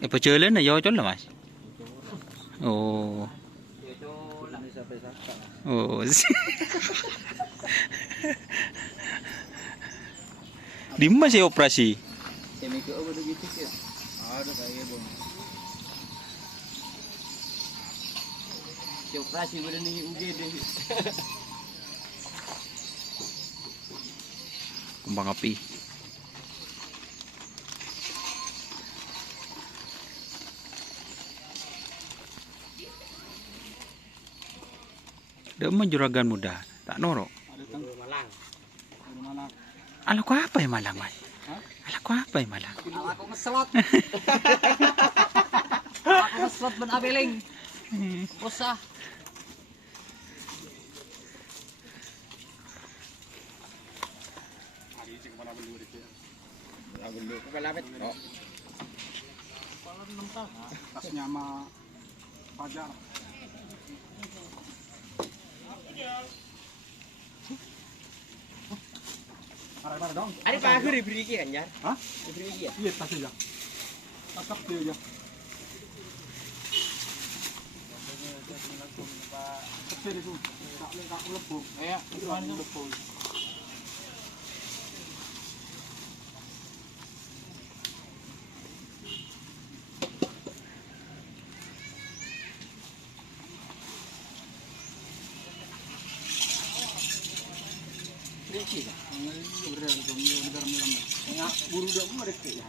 Pecelen na yocol lah mas. Oh. Oh. Di mana sih operasi? Operasi badan ini UGD. Kembang api. Dema juragan muda, tak norok. Malang. Ala ko apa ya Malang, Mas? Ala ko apa ya Malang? Aku ngeslot. Aku ngeslot ben abeling. Usah. Kasnya sama Fajar. Marah-marah dong. Ada pagar diberi kan ya? Hah? Diberi ya? Iya, tas aja. Tasak dia aja. Kecil itu. Tak lebur. Iya, Itu lebur. Buru dah pun ada ya.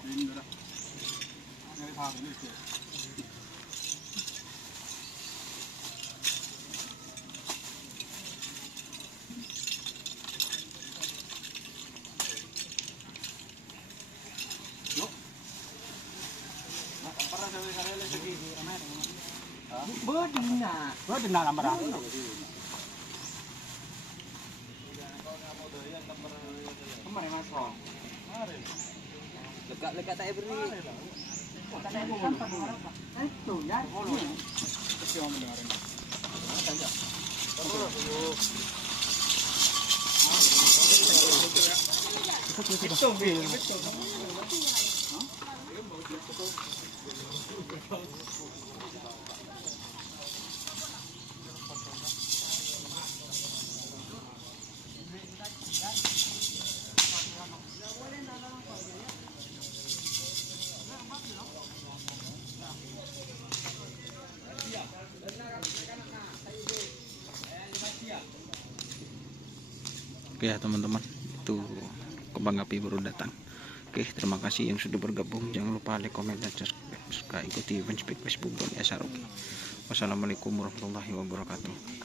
Benar nama dah. Kemana mas Ron? Lekat tak beri. Itu ya. Kecil mendengarin. Oke ya teman-teman, itu kembang api baru datang. Oke, terima kasih yang sudah bergabung. Jangan lupa like, komen, dan subscribe. Ikuti fanpage Facebook Boni Asaroki. Wassalamualaikum warahmatullahi wabarakatuh.